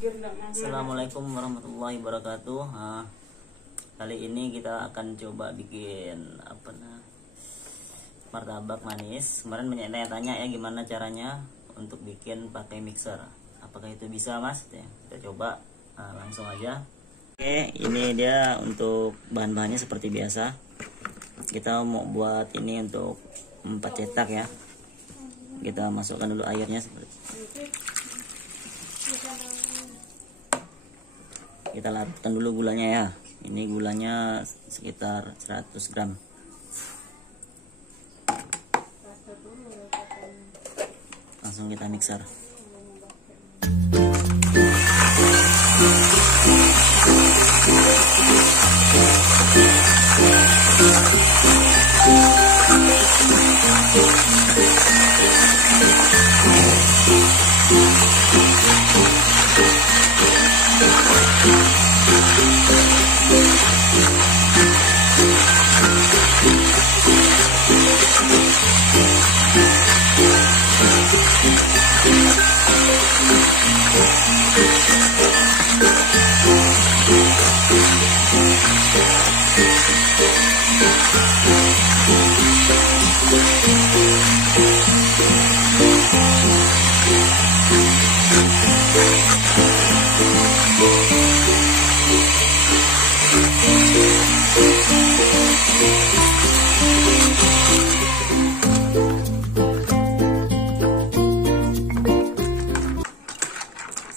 Assalamualaikum warahmatullahi wabarakatuh. Kali ini kita akan coba bikin martabak manis. Kemarin banyak tanya ya gimana caranya untuk bikin pakai mixer. Apakah itu bisa, Mas? Ya, kita coba langsung aja. Oke, ini dia untuk bahan-bahannya seperti biasa. Kita mau buat ini untuk 4 cetak ya. Kita masukkan dulu airnya seperti. Kita larutkan dulu gulanya ya. Ini gulanya sekitar 100 gram. Langsung kita mixer.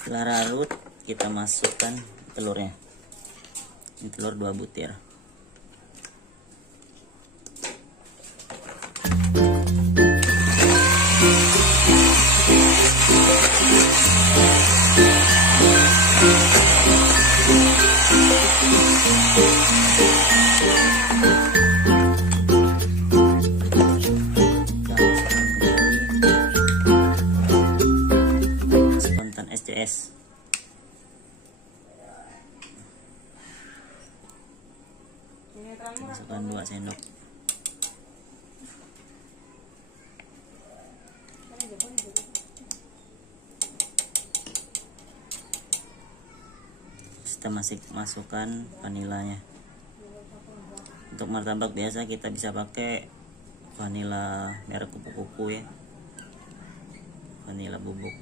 Setelah larut, kita masukkan telurnya. Ini telur 2 butir. Konten SCS. Masukkan 2 sendok. Kita masukkan vanilanya. Untuk martabak biasa kita bisa pakai vanila merek kupu-kupu ya, vanila bubuk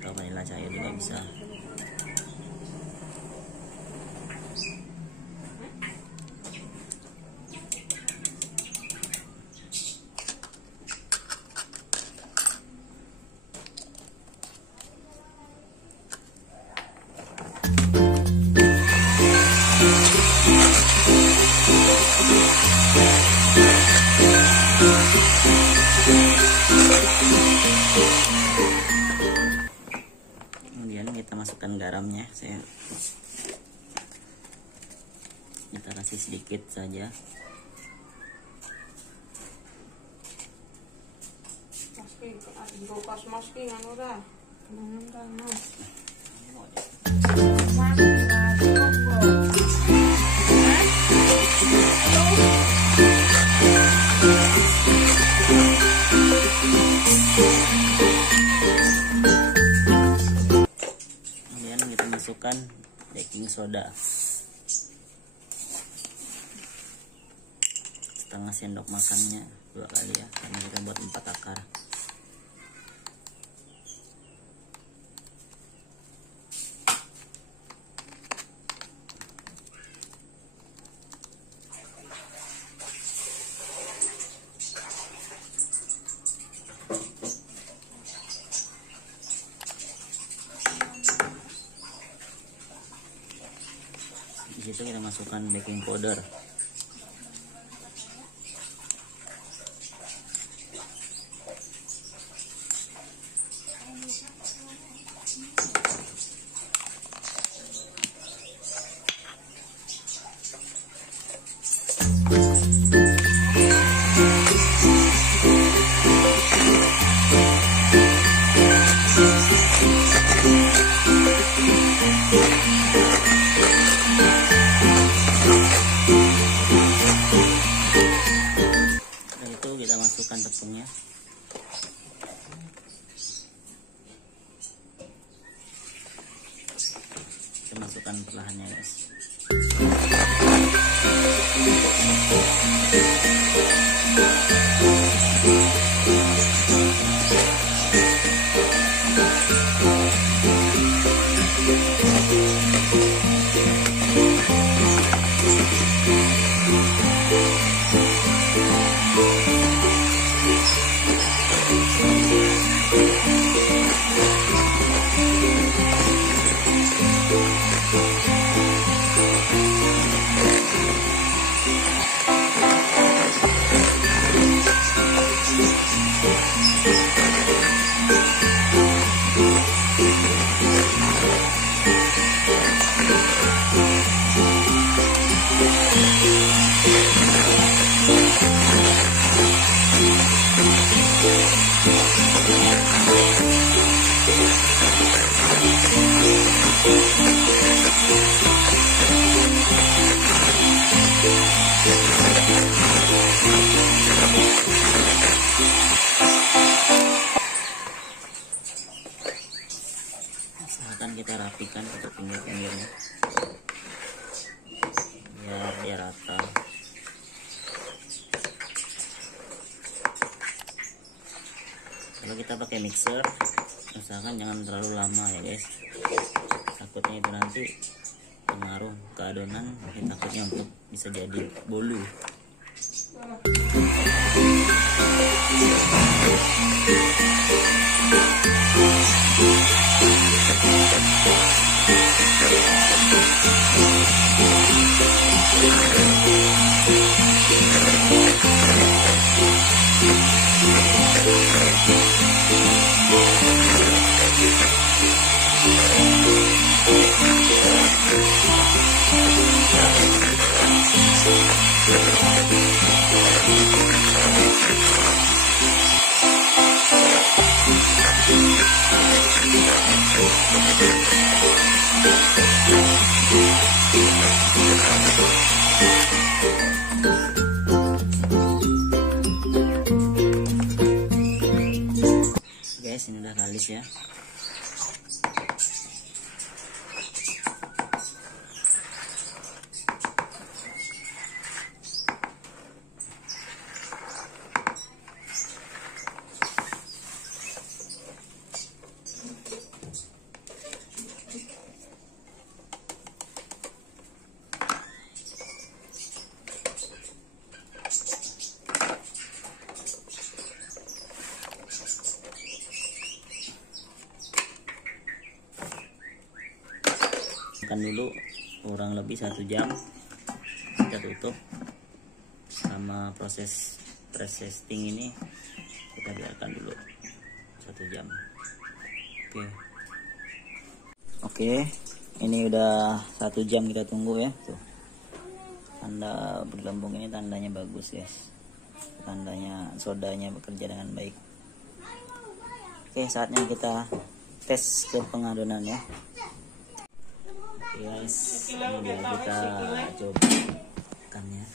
atau vanila cair juga bisa. Kemudian kita masukkan garamnya. Kita kasih sedikit saja. Kemudian kita masukkan baking soda setengah sendok makannya, 2 kali ya, karena kita buat 4 akar. Di situ kita masukkan baking powder. tepungnya. masukkan perlahannya guys. Usahakan kita rapikan untuk pinggir-pinggirnya biar dia rata. Kalau kita pakai mixer, usahakan jangan terlalu lama ya guys, takutnya itu nanti pengaruh ke adonan, mungkin takutnya untuk bisa jadi bolu. Guys, ini udah kalis ya. Dulu kurang lebih 1 jam, kita tutup. Sama proses processing ini kita biarkan dulu 1 jam. Oke, ini udah 1 jam kita tunggu ya. Tuh, tanda bergelembung ini tandanya bagus guys, tandanya sodanya bekerja dengan baik. Oke, saatnya kita tes ke pengadonan ya. Guys, ini dia kita coba ikannya.